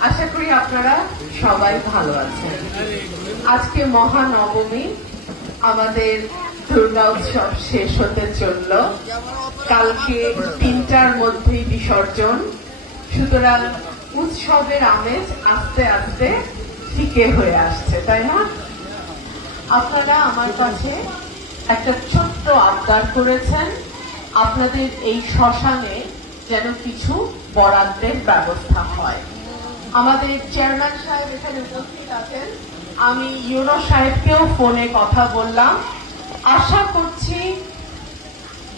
আশা করি আপনারা সবাই ভালো আছেন। আজকে মহানবমী। আমাদের দুর্গা উৎসব শেষ হতে চলল। কালকে তিনটার মধ্যেই বিসর্জন। সুতরাং উৎসবের আমেজ আস্তে আস্তে ফিকে হয়ে আসছে, তাই না? আপনারা আমার কাছে একটা ছোট্ট আবদার করেছেন, আপনাদের এই শ্মশানে যেন কিছু বরাদ্দের ব্যবস্থা হয়। আমাদের চেয়ারম্যান সাহেব এখানে উপস্থিত আছেন। আমি ইউনো সাহেবকেও ফোনে কথা বললাম। আশা করছি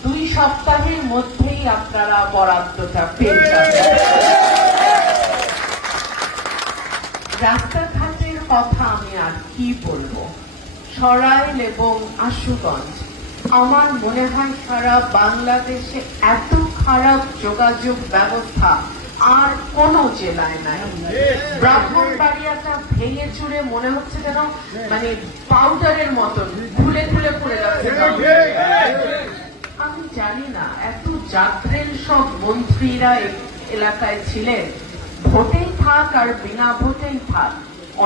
দুই সপ্তাহের মধ্যেই আপনারা বরাদ্দটা পেয়ে যাবেন। রাস্তাঘাটের কথা আমি আর কি বলব? সরাইল এবং আশুগঞ্জ। আমার মনে হয় সারা বাংলাদেশে এত খারাপ যোগাযোগ ব্যবস্থা আর কোন জেলায় নাই। ব্রাহ্মণবাড়িয়াটা ভেঙে চুরে মনে হচ্ছে যেন মানে পাউডারের মতন ধুলে ধুলে পড়ে যাচ্ছে। আমি জানি না, এত যাত্রের সব মন্ত্রীরা এলাকায় ছিলেন। ভোটেই থাক আর বিনা ভোটেই থাক,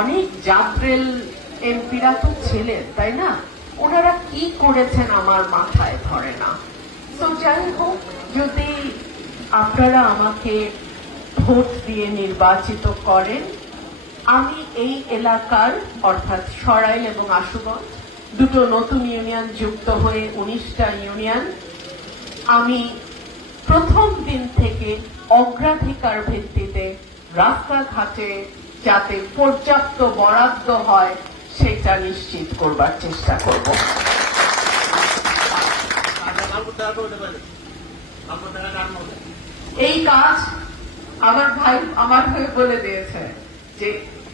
অনেক যাত্রেল এমপিরা তো ছিলেন তাই না? ওনারা কি করেছেন আমার মাথায় ধরে না। তো যাই হোক, যদি আপনারা আমাকে ভোট দিয়ে নির্বাচিত করেন, আমি এই এলাকার, অর্থাৎ সরাইল এবং আশুগঞ্জ, দুটো নতুন ইউনিয়ন যুক্ত হয়ে উনিশটা ইউনিয়ন, আমি প্রথম দিন থেকে অগ্রাধিকার ভিত্তিতে রাস্তাঘাটে যাতে পর্যাপ্ত বরাদ্দ হয় সেটা নিশ্চিত করবার চেষ্টা করব। এই কাজ আমার ভাই আমার ভাই বলে দিয়েছে যে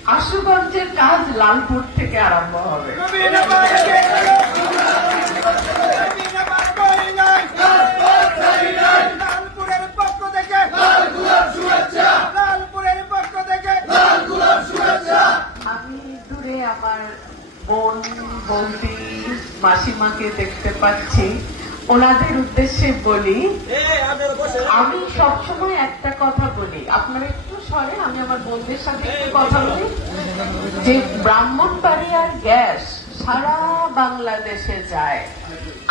আশুগঞ্জের কাজ লালপুর থেকে আরম্ভ হবে লালপুরের পক্ষ থেকে লালপুরের পক্ষ থেকে আমি দূরে আমার বোন, বৌদি, মাসিমাকে দেখতে পাচ্ছি। ওনাদের উদ্দেশ্যে বলি, আমি সবসময় একটা কথা বলি। আপনারা একটু সরে, আমি আমার বোনদের সাথে একটু কথা বলি। যে ব্রাহ্মণবাড়িয়ার গ্যাস সারা বাংলাদেশে যায়,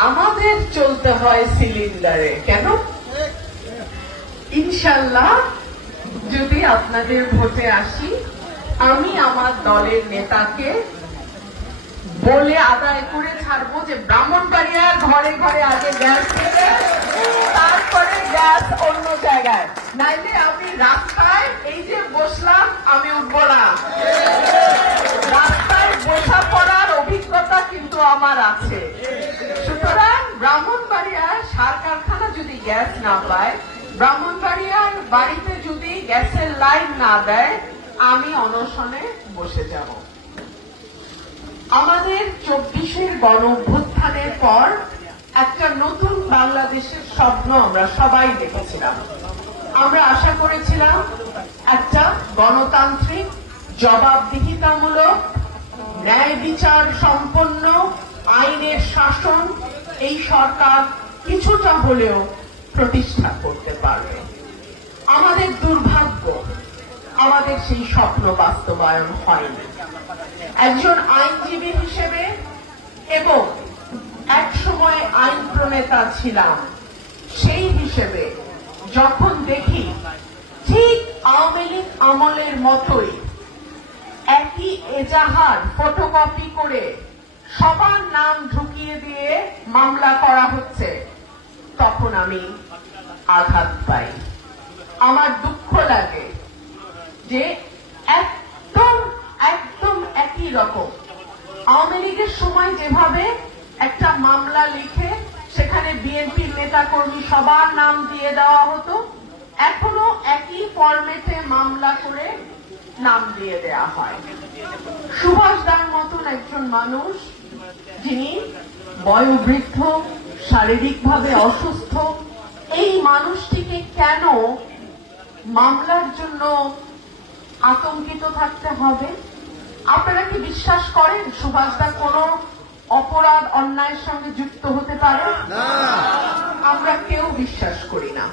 আমাদের চলতে হয় সিলিন্ডারে। কেন? ইনশাল্লাহ, যদি আপনাদের ভোটে আসি, আমি আমার দলের নেতাকে বলে আদায় করে ছাড়বো যে ব্রাহ্মণবাড়িয়ার ঘরে ঘরে আগে গ্যাস তারপরে গ্যাস অন্য জায়গায়। নাইলে আমি রাস্তায় এই যে বসলাম, আমি উঠবো রাস্তায় বসা পড়ার অভিজ্ঞতা কিন্তু আমার আছে। সুতরাং ব্রাহ্মণবাড়িয়ার সার কারখানা যদি গ্যাস না পায় ব্রাহ্মণবাড়িয়ার বাড়িতে যদি গ্যাসের লাইন না দেয়, আমি অনশনে বসে যাব। আমাদের চব্বিশের গণ অভ্যুত্থানের পর একটা নতুন বাংলাদেশের স্বপ্ন আমরা সবাই দেখেছিলাম। আমরা আশা করেছিলাম একটা গণতান্ত্রিক, জবাবদিহিতামূলক, ন্যায় বিচার সম্পন্ন আইনের শাসন এই সরকার কিছুটা হলেও প্রতিষ্ঠা করতে পারবে। আমাদের দুর্ভাগ্য, আমাদের সেই স্বপ্ন বাস্তবায়ন হয়নি। একজন আইনজীবী হিসেবে এবং এক সময় আইন প্রণেতা ছিলাম। সেই হিসেবে যখন দেখি ঠিক আওয়ামী লীগ আমলের মতোই একই এজাহার ফটোকপি করে সবার নাম ঢুকিয়ে দিয়ে মামলা করা হচ্ছে, তখন আমি আঘাত পাই। আমার দুঃখ লাগে যে একদম একদম একই রকম। আওয়ামী লীগের সময় যেভাবে একটা মামলা লিখে সেখানে বিএনপির নেতা কর্মী সবার নাম দিয়ে দেওয়া হতো, এখনও একই ফরম্যাটে মামলা করে নাম দিয়ে দেয়া হয়। সুভাষ দার মতন একজন মানুষ, যিনি বয়োবৃদ্ধ, শারীরিকভাবে অসুস্থ, এই মানুষটিকে কেন মামলার জন্য আতঙ্কিত থাকতে হবে? আপনারা কি বিশ্বাস করেন সুভাষদা কোনো অপরাধ অন্যায়ের সঙ্গে যুক্ত হতে পারে? আমরা কেউ বিশ্বাস করি না।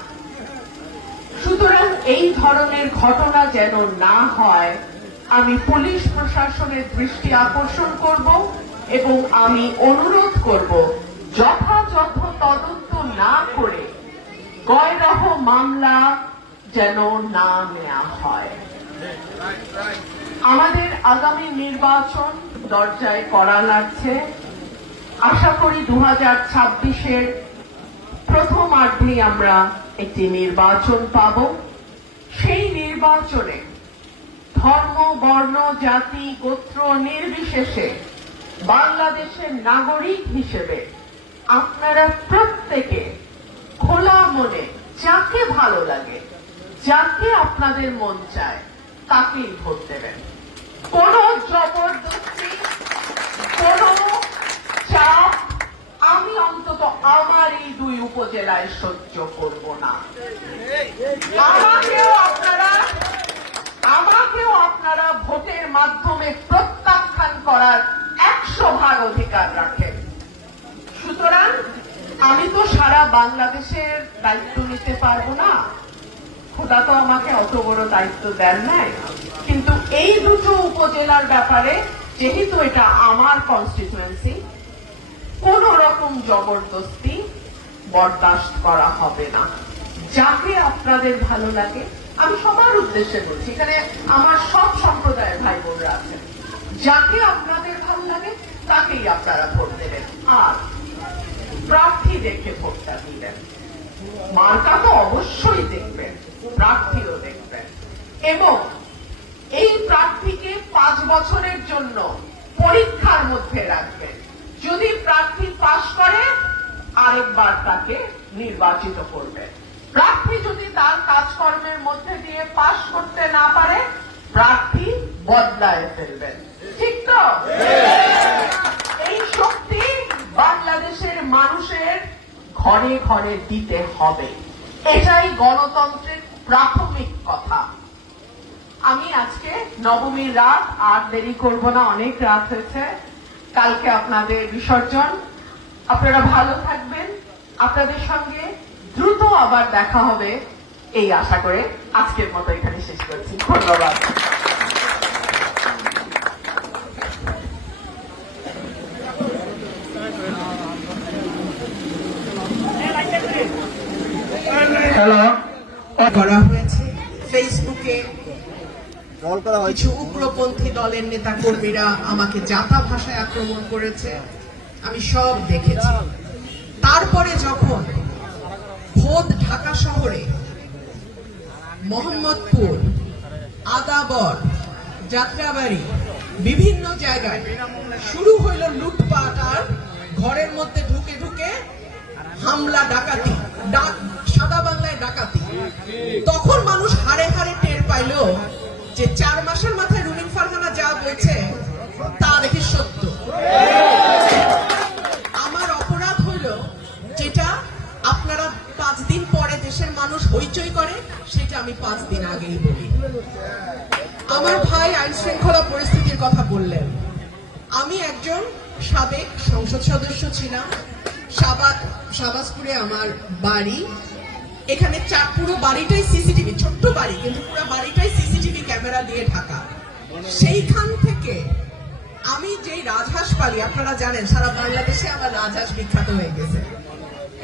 সুতরাং এই ধরনের ঘটনা যেন না হয় আমি পুলিশ প্রশাসনের দৃষ্টি আকর্ষণ করব এবং আমি অনুরোধ করব যথাযথ তদন্ত না করে গয়রহ মামলা যেন না নেওয়া হয়। আমাদের আগামী নির্বাচন দরজায় করা লাগছে। আশা করি দু হাজার ছাব্বিশের প্রথমার্ধেই আমরা একটি নির্বাচন পাব। সেই নির্বাচনে ধর্ম, বর্ণ, জাতি, গোত্র নির্বিশেষে বাংলাদেশের নাগরিক হিসেবে আপনারা প্রত্যেকে খোলা মনে যাকে ভালো লাগে, যাকে আপনাদের মন চায় তাকেই ভোট দেবেন। কোন জবরদস্তি, কোন চাপ আমি অন্তত আমার এই দুই উপজেলায় সহ্য করব না। আমাকেও আপনারা আমাকেও আপনারা ভোটের মাধ্যমে প্রত্যাখ্যান করার একশো ভাগ অধিকার রাখেন। সুতরাং আমি তো সারা বাংলাদেশের দায়িত্ব নিতে পারব না। খোদা তো আমাকে অত বড় দায়িত্ব দেন নাই। কিন্তু এই দুটো উপজেলার ব্যাপারে যেহেতু এটা আমার কনস্টিটুয়েন্সি কোন রকম জবরদস্তি বরদাস্ত করা হবে না। যাকে আপনাদের ভালো লাগে, আমি সবার উদ্দেশ্যে বলছি, এখানে আমার সব সম্প্রদায়ের ভাই বোনরা আছেন। যাকে আপনাদের ভালো লাগে, তাকেই আপনারা ভোট দেবেন। আর প্রার্থী দেখে ভোটটা দিবেন মার্কা তো অবশ্যই দেখবেন প্রার্থীও দেখবেন। এবং এই প্রার্থীকে পাঁচ বছরের জন্য পরীক্ষার মধ্যে রাখবেন। যদি প্রার্থী পাশ করে আরেকবার তাকে নির্বাচিত করবেন। প্রার্থী যদি তার কাজকর্মের মধ্যে দিয়ে পাশ করতে না পারে প্রার্থী বদলায় ফেলবেন। ঠিক তো? এই শক্তি বাংলাদেশের মানুষের ঘরে ঘরে দিতে হবে। এটাই গণতন্ত্রের প্রাথমিক কথা। আমি আজকে নবমীর রাত, আর দেরি করব না, অনেক রাত হয়েছে। কালকে আপনাদের বিসর্জন। আপনারা ভালো থাকবেন। আপনাদের সঙ্গে দ্রুত আবার দেখা হবে। এই আশা করে আজকের মতো এখানে শেষ করছি। ধন্যবাদ। করা হয়েছে। ফেসবুকে কিছু উগ্রপন্থী দলের নেতা কর্মীরা আমাকে জাতা ভাষায় আক্রমণ করেছে। আমি সব দেখেছি। তারপরে যখন খোদ ঢাকা শহরে মোহাম্মদপুর আদাবর যাত্রাবাড়ি বিভিন্ন জায়গায় শুরু হইল লুটপাট আর ঘরের মধ্যে ঢুকে ঢুকে হামলা ডাকাতি ডাক সাদা বাংলায় ডাকাতি। তখন মানুষ হাড়ে হাড়ে টের পাইল যে চার মাসের মাথায় রুলিং ফারহানা যা বলছে, তা দেখি সত্য। আমার অপরাধ হইল যেটা আপনারা পাঁচ দিন পরে দেশের মানুষ হইচই করে, সেটা আমি পাঁচ দিন আগেই বলি। আমার ভাই আইন শৃঙ্খলা পরিস্থিতির কথা বললেন। আমি একজন সাবেক সংসদ সদস্য ছিলাম। সাবা- শাহবাজপুরে আমার বাড়ি। এখানে চার পুরো বাড়িটাই সিসিটিভি, ছোট্ট বাড়ি, কিন্তু পুরো বাড়িটাই সিসিটিভি ক্যামেরা দিয়ে ঢাকা। সেইখান থেকে আমি যেই রাজহাঁস পালি, আপনারা জানেন, সারা বাংলাদেশে আমার রাজহাঁস বিখ্যাত হয়ে গেছে।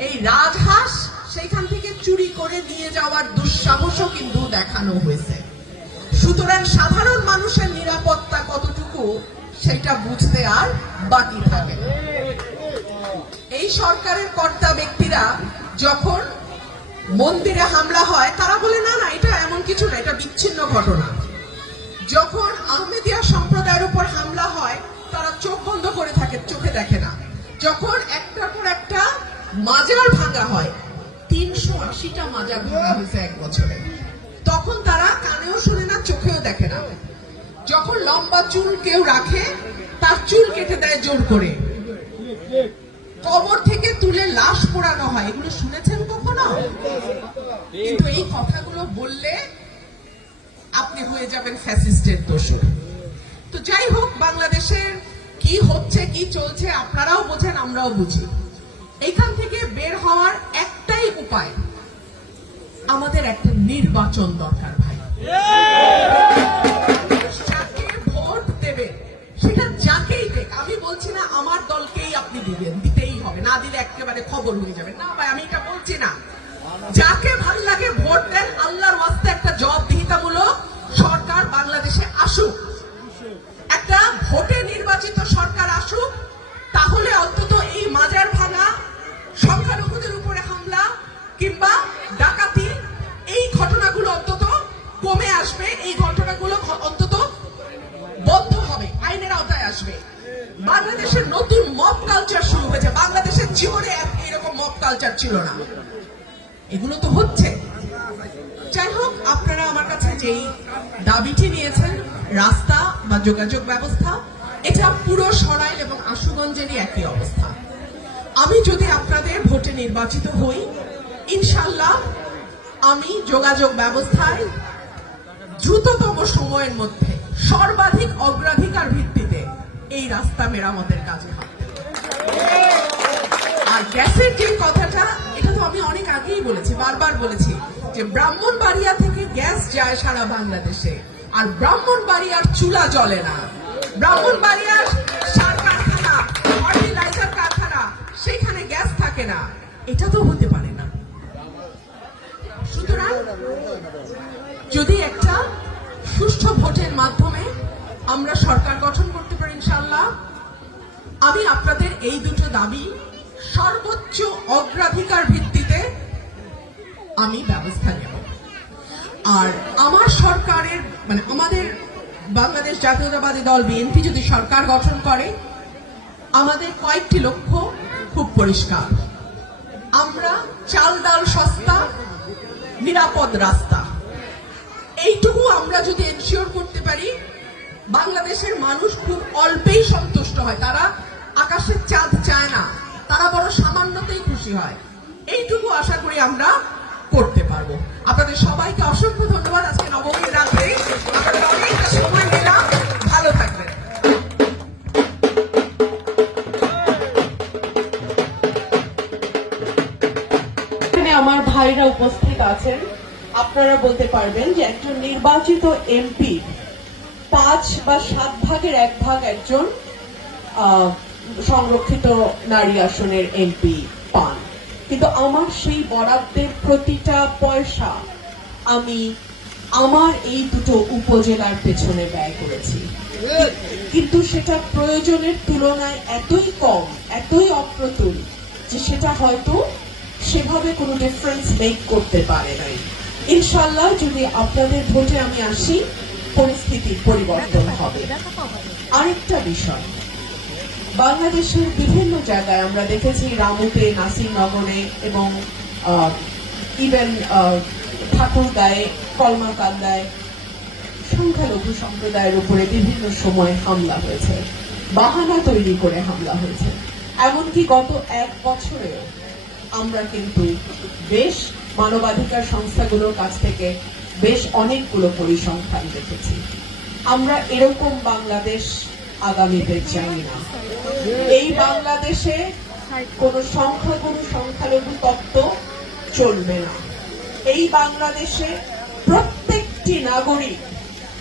এই রাজহাঁস সেইখান থেকে চুরি করে নিয়ে যাওয়ার দুঃসাহসও কিন্তু দেখানো হয়েছে। সুতরাং সাধারণ মানুষের নিরাপত্তা কতটুকু, সেটা বুঝতে আর বাকি থাকে এই সরকারের কর্তা ব্যক্তিরা যখন মন্দিরে হামলা হয়, তারা বলে, না না, এটা এমন কিছু না, এটা বিচ্ছিন্ন ঘটনা। যখন আহমেদিয়া সম্প্রদায়ের উপর হামলা হয়, তারা চোখ বন্ধ করে থাকে, চোখে দেখে না। যখন একটার পর একটা মাজার ভাঙা হয়, তিনশো আশিটা মাজার ভাঙা হয়েছে এক বছরে। তখন তারা কানেও শোনে না, চোখেও দেখে না। যখন লম্বা চুল কেউ রাখে, তার চুল কেটে দেয় জোর করে। কবর থেকে তুলে লাশ পোড়ানো হয়। এগুলো শুনেছেন কখনো? কিন্তু এই কথাগুলো বললে আপনি হয়ে যাবেন ফ্যাসিস্টের দোষর। তো যাই হোক, বাংলাদেশের কি হচ্ছে, কি চলছে, আপনারাও বোঝেন, আমরাও বুঝি। এইখান থেকে বের হওয়ার একটাই উপায়, আমাদের একটা নির্বাচন দরকার ভাই। যাকে ভোট দেবে সেটা যাকেই দেখ, আমি বলছি না আমার দলকেই আপনি দিবেন। না দিলে একেবারে খবর হয়ে যাবে। না ভাই, আমি এটা বলছি না। যাকে ভালো লাগে ভোট দেন, আল্লাহর ওয়াস্তে একটা জবাবদিহিতামূলক সরকার বাংলাদেশে আসুক। একটা ভোটে নির্বাচিত সরকার আসুক, তাহলে অন্তত এই মাজার ভাঙা, সংখ্যালঘুদের উপরে হামলা, কিংবা ডাকাতি, এই ঘটনাগুলো অন্তত কমে আসবে। এই ঘটনাগুলো অন্তত বন্ধ হবে, আইনের আওতায় আসবে। বাংলাদেশের নতুন মব কালচার শুরু কালচার ছিল না। এগুলো তো হচ্ছে। যাই হোক আপনারা আমার কাছে যেই দাবিটি নিয়েছেন, রাস্তা বা যোগাযোগ ব্যবস্থা, এটা পুরো সরাইল এবং আশুগঞ্জেরই একই অবস্থা। আমি যদি আপনাদের ভোটে নির্বাচিত হই ইনশাল্লাহ আমি যোগাযোগ ব্যবস্থায় দ্রুততম সময়ের মধ্যে সর্বাধিক অগ্রাধিকার ভিত্তিতে এই রাস্তা মেরামতের কাজে হাত। আর গ্যাসের যে কথাটা, এটা তো আমি অনেক আগেই বলেছি, বারবার বলেছি, যে ব্রাহ্মণবাড়িয়া থেকে গ্যাস যায় সারা বাংলাদেশে। আর ব্রাহ্মণবাড়িয়ার চুলা জ্বলে না। ব্রাহ্মণবাড়িয়ার সার কারখানা ফার্টিলাইজার কারখানা, সেখানে গ্যাস থাকে না। এটা তো হতে পারে না। সুতরাং, যদি একটা সুষ্ঠু ভোটের মাধ্যমে আমরা সরকার গঠন করতে পারি ইনশাল্লাহ আমি আপনাদের এই দুটো দাবি সর্বোচ্চ অগ্রাধিকার ভিত্তিতে আমি ব্যবস্থা নেব। আর আমার সরকারের মানে আমাদের বাংলাদেশ জাতীয়তাবাদী দল বিএনপি যদি সরকার গঠন করে, আমাদের কয়েকটি লক্ষ্য খুব পরিষ্কার। আমরা চাল ডাল সস্তা, নিরাপদ রাস্তা। এইটুকু আমরা যদি এনশিওর করতে পারি, বাংলাদেশের মানুষ খুব অল্পেই সন্তুষ্ট হয়। তারা আকাশের চাঁদ চায় না। তারা বড় সামান্যতেই খুশি হয়। এইটুকু আশা করি আমরা করতে পারব। আপনাদের সবাইকে অসংখ্য ধন্যবাদ আজকে নবমীর রাত্রে। আমাদের অনেকটা সময় আমার ভাইরা উপস্থিত আছেন। আপনারা বলতে পারবেন যে একজন নির্বাচিত এমপি পাঁচ বা সাত ভাগের এক ভাগ একজন আহ, সংরক্ষিত নারী আসনের এমপি পান। কিন্তু আমার সেই বরাদ্দের প্রতিটা পয়সা আমি আমার এই দুটো উপজেলার পেছনে ব্যয় করেছি। কিন্তু সেটা প্রয়োজনের তুলনায় এতই কম, এতই অপ্রতুল যে সেটা হয়তো সেভাবে কোনো ডিফারেন্স মেক করতে পারে নাই। ইনশাল্লাহ যদি আপনাদের ভোটে আমি আসি, পরিস্থিতি পরিবর্তন হবে। আরেকটা বিষয় বাংলাদেশের বিভিন্ন জায়গায় আমরা দেখেছি রামুতে, নাসিরনগরে এবং ইভেন ঠাকুরগাঁয়ে, কলমাকান্দায় সংখ্যালঘু সম্প্রদায়ের উপরে বিভিন্ন সময় হামলা হয়েছে। বাহানা তৈরি করে হামলা হয়েছে। এমনকি গত এক বছরেও আমরা কিন্তু বেশ মানবাধিকার সংস্থাগুলোর কাছ থেকে বেশ অনেকগুলো পরিসংখ্যান দেখেছি। আমরা এরকম বাংলাদেশ আগামীতে চাই না। এই বাংলাদেশে কোনো সংখ্যাগুরু সংখ্যালঘু তত্ত্ব চলবে না। এই বাংলাদেশে প্রত্যেকটি নাগরিক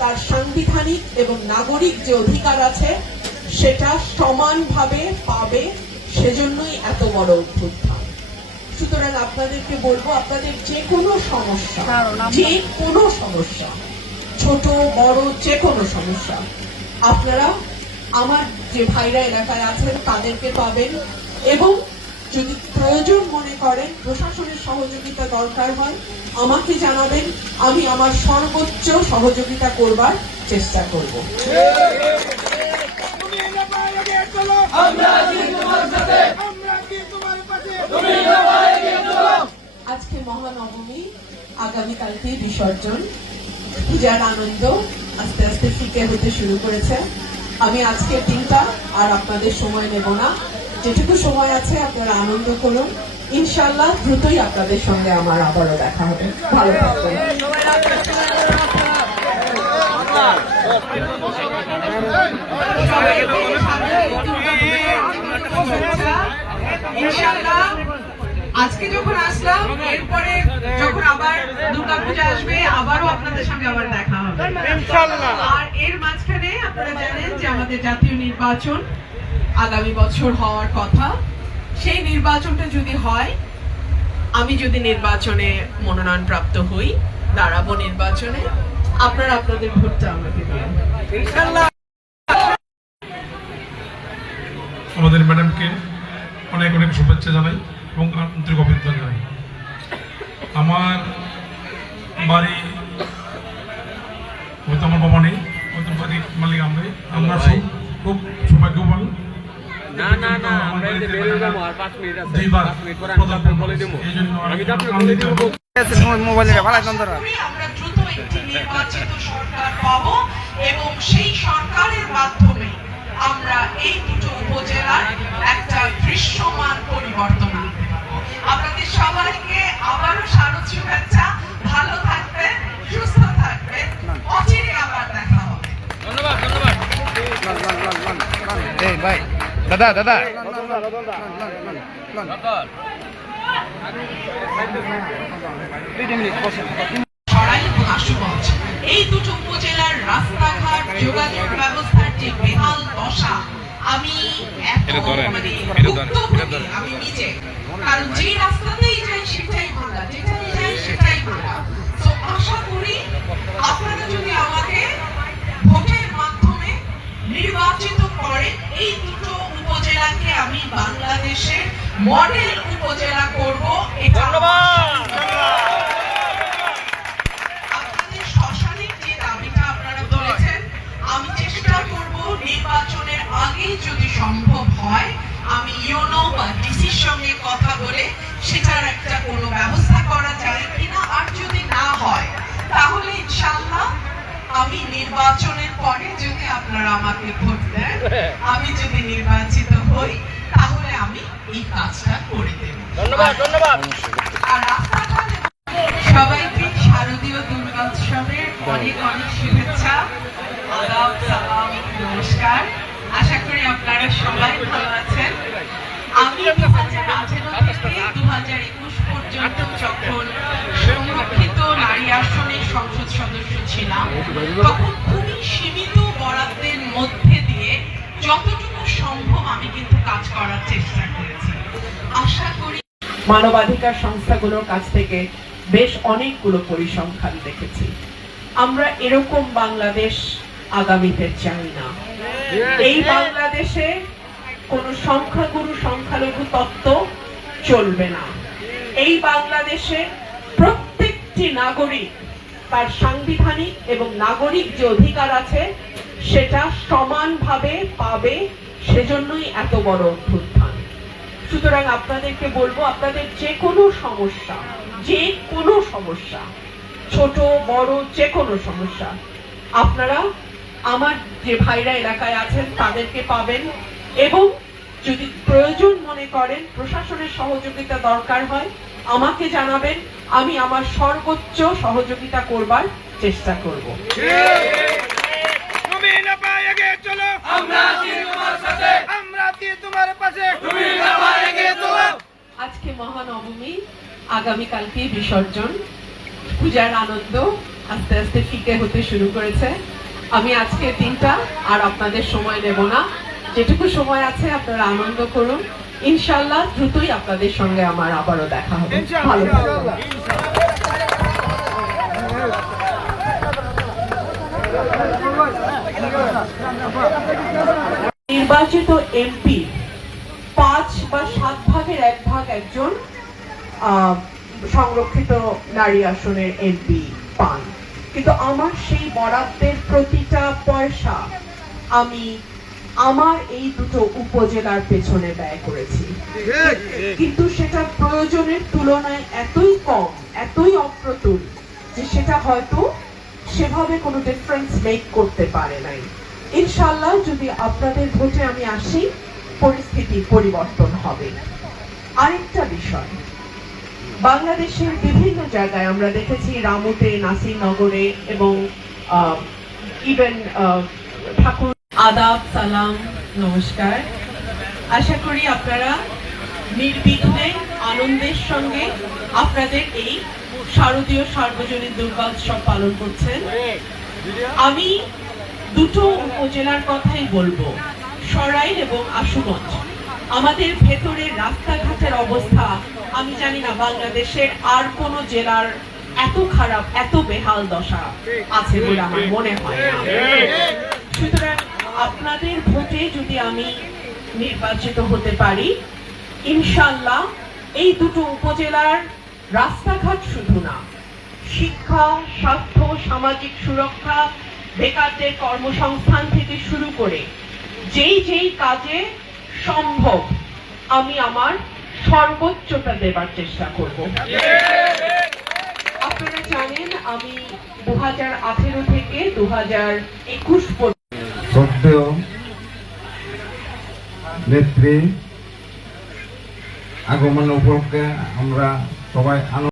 তার সাংবিধানিক এবং নাগরিক যে অধিকার আছে সেটা সমানভাবে পাবে সেজন্যই এত বড় অভ্যুত্থান সুতরাং আপনাদেরকে বলব আপনাদের যে কোনো সমস্যা যে কোনো সমস্যা ছোট বড় যে কোনো সমস্যা আপনারা আমার যে ভাইরা এলাকায় আছেন তাদেরকে পাবেন। এবং যদি প্রয়োজন মনে করেন প্রশাসনের সহযোগিতা দরকার হয় আমাকে জানাবেন আমি আমার সর্বোচ্চ সহযোগিতা করবার চেষ্টা করব। তুমি এলাকায় এগিয়ে চলো। আমরা আছি তোমার সাথে। আমরা কি তোমার পাশে। আজকে মহানবমী আগামীকালকে বিসর্জন। পূজার আনন্দ আস্তে আস্তে ফিকে হতে শুরু করেছে। আমি আজকের দিনটা আর আপনাদের সময় নেব না। যেটুকু সময় আছে আপনারা আনন্দ করুন। ইনশাল্লাহ দ্রুতই আপনাদের সঙ্গে আমার আবারও দেখা হবে। ভালো থাকবেন। আজকে যখন আসলাম এরপরে যখন আবার দুর্গাপূজা আসবে আবারও আপনাদের সঙ্গে আবার দেখা হবে। আর এর মাঝখানে যে আমাদের জাতীয় নির্বাচন আগামী বছর হওয়ার কথা সেই নির্বাচনটা যদি হয় আমি যদি নির্বাচনে মনোনয়ন প্রাপ্ত হই দাঁড়াবো নির্বাচনে আপনারা আপনাদের ভোটটা আমাকে দিন আমাদের ম্যাডামকে অনেক অনেক শুভেচ্ছা জানাই এবং আন্তরিক অভিনন্দন জানাই। আমার বাড়ি আমরা খুব খুব সৌভাগ্যবান না না না আমরা এই বেরিয়ে যাব আর পাঁচ মিনিট আছে। পাঁচ মিনিট পরে আমি আপনাকে বলে দেবো। আমি তো আপনাকে বলে দেবো। মোবাইলে ভালো যন্ত্র করি আমরা দ্রুত একটি নির্বাচিত সরকার পাব এবং সেই সরকারের মাধ্যমে আমরা এই দুটো উপজেলার একটা দৃশ্যমান পরিবর্তন আনতে পারব। আপনাদের সবাইকে আবারও শারদ শুভেচ্ছা। ভালো থাকবেন সুস্থ থাকবেন। অচিরে আবার দেখা হবে। ধন্যবাদ ধন্যবাদ। এই ভাই দাদা দাদা এই দুটো উপজেলার রাস্তাঘাট যোগাযোগ ব্যবস্থার যে বেহাল দশা আমি মানে আমি নিজে কারণ যে রাস্তাতেই যাই সেটাই ভাঙা যেটাই যাই সেটাই ভাঙা তো আশা করি আপনারা যদি আমাকে নির্বাচিত করেন এই দুটো উপজেলাকে আমি বাংলাদেশের মডেল উপজেলা করব। এটা আপনাদের শ্মশানের যে দাবিটা আপনারা বলেছেন আমি চেষ্টা করব নির্বাচনের আগে যদি সম্ভব হয় আমি ইউনো বা ডিসির সঙ্গে কথা বলে সেটার একটা কোনো ব্যবস্থা করা যায় কিনা আর যদি না হয় তাহলে ইনশাআল্লাহ আমি যদি আপনারা আমাকে ভোট দেন আমি যদি নির্বাচিত হই তাহলে আমি এই কাজটা করে দেব। ধন্যবাদ ধন্যবাদ। আর সবাইকে শারদীয় দুর্গোৎসবের অনেক অনেক শুভেচ্ছা আদাব সালাম নমস্কার। আশা করি আপনারা সবাই ভালো আছেন। আমি দু হাজার আঠেরো থেকে দু হাজার একুশ পর্যন্ত যখন সংরক্ষিত নারী আসনের সংসদ সদস্য ছিলাম তখন খুবই সীমিত বরাদ্দের মধ্যে দিয়ে যতটুকু সম্ভব আমি কিন্তু কাজ করার চেষ্টা করেছি। আশা করি মানবাধিকার সংস্থাগুলোর কাছ থেকে বেশ অনেকগুলো পরিসংখ্যান দেখেছি। আমরা এরকম বাংলাদেশ আগামীতে চাই না। এই বাংলাদেশে কোনো সংখ্যাগুরু সংখ্যালঘু তত্ত্ব চলবে না। এই বাংলাদেশে প্রত্যেকটি নাগরিক তার সাংবিধানিক এবং নাগরিক যে অধিকার আছে সেটা সমানভাবে পাবে, সেজন্যই এত বড় অভ্যুত্থান। সুতরাং আপনাদেরকে বলব, আপনাদের যে কোনো সমস্যা যে কোনো সমস্যা, ছোট, বড় যে কোনো সমস্যা, আপনারা আমার যে ভাইরা এলাকায় আছেন, তাদেরকে পাবেন এবং যদি প্রয়োজন মনে করেন, প্রশাসনের সহযোগিতা দরকার হয়, আমাকে জানাবেন, আমি আমার সর্বোচ্চ সহযোগিতা করবার চেষ্টা করব। তুমি না পায়ে গিয়ে চলো। আমরা আছি তোমার সাথে। আমরা আছি তোমার পাশে। তুমি না পায়ে গিয়ে চলো। আজকে মহানবমী আগামীকালকে বিসর্জন। পূজার আনন্দ আস্তে আস্তে ফিকে হতে শুরু করেছে। আমি আজকের দিনটা আর আপনাদের সময় নেব না। যেটুকু সময় আছে আপনারা আনন্দ করুন। ইনশাল্লাহ দ্রুতই আপনাদের সঙ্গে আমার আবারও দেখা হবে। ভালো নির্বাচিত এমপি পাঁচ বা সাত ভাগের এক ভাগ একজন সংরক্ষিত নারী আসনের এমপি পান। কিন্তু আমার সেই বরাদ্দের প্রতিটা পয়সা আমি আমার এই দুটো উপজেলার পেছনে ব্যয় করেছি। কিন্তু সেটা প্রয়োজনের তুলনায় এতই কম, এতই অপ্রতুল যে সেটা হয়তো সেভাবে কোনো ডিফারেন্স মেক করতে পারে নাই। ইনশাল্লাহ যদি আপনাদের ভোটে আমি আসি, পরিস্থিতি পরিবর্তন হবে। আরেকটা বিষয়, বাংলাদেশের বিভিন্ন জায়গায় আমরা দেখেছি রামুতে, নাসিরনগরে এবং ইভেন ঠাকুর আদাব, সালাম, নমস্কার। আশা করি আপনারা নির্বিঘ্নে, আনন্দের সঙ্গে আপনাদের এই শারদীয় সার্বজনীন দুর্গা উৎসব পালন করছেন। আমি দুটো উপজেলার কথাই বলব, সরাইল এবং আশুগঞ্জ। আমাদের ভেতরের রাস্তাঘাটের অবস্থা, আমি জানি না বাংলাদেশের আর কোন জেলার এত খারাপ, এত বেহাল দশা আছে বলে আমার মনে হয় সুতরাং আপনাদের ভোটে যদি আমি নির্বাচিত হতে পারি ইনশাল্লাহ এই দুটো উপজেলার রাস্তাঘাট শুধু না, শিক্ষা, স্বাস্থ্য, সামাজিক সুরক্ষা, বেকারদের কর্মসংস্থান থেকে শুরু করে যেই যেই কাজে সম্ভব আমি আমার সর্বোচ্চটা দেবার চেষ্টা করব। আপনারা জানেন, আমি দু হাজার আঠেরো থেকে দু হাজার একুশ পর্যন্ত নেত্রী আগমন উপলক্ষে আমরা সবাই আনন্দ